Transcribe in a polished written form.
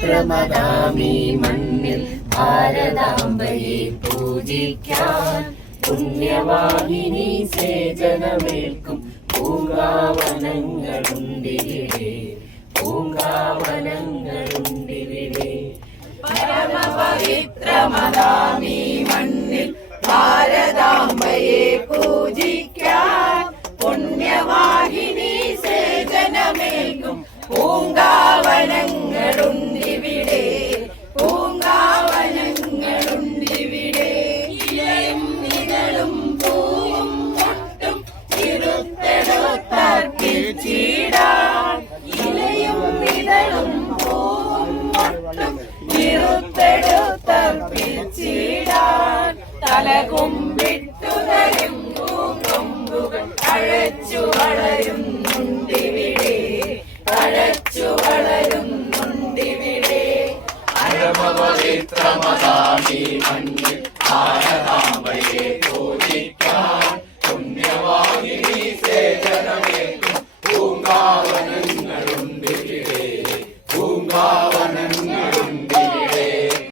പവിത്രമതാമീ മണ്ണിൽ ഭാരതാംബയെ പൂജിക്കാൻ പുണ്യവാഹിനി സേചനമേൽക്കും പൂങ്കാവനങ്ങളുണ്ടിവിടെ, പൂങ്കാവനങ്ങളുണ്ടിവിടെ. പരമപവിത്രമതാമീ മണ്ണിൽ ഭാരതാംബയെ പൂജിക്കാൻ പുണ്യവാഹിനി സേചനമേൽക്കും പൂങ്കാവനങ്ങളുണ്ടിവിടെ, പൂങ്കാവനങ്ങളുണ്ടിവിടെ. ഇലയും ഇതളും പൂവും മൊട്ടും ഇരുത്തെടുത്തർപ്പിച്ചിടാൻ, ഇലയും ഇതളും പൂവും മൊട്ടും ഇരുത്തെടുത്തർപ്പിച്ചിടാൻ തലകുമ്പിട്ടു തരും പൂങ്കൊമ്പുകൾ തഴച്ചു വളരുന്നുണ്ടിവിടെ, തഴച്ചു വളരുന്നുണ്ടിവിടെ. പരമപവിത്രമതാമീ മണ്ണിൽ ഭാരതാംബയെ പൂജിക്കാൻ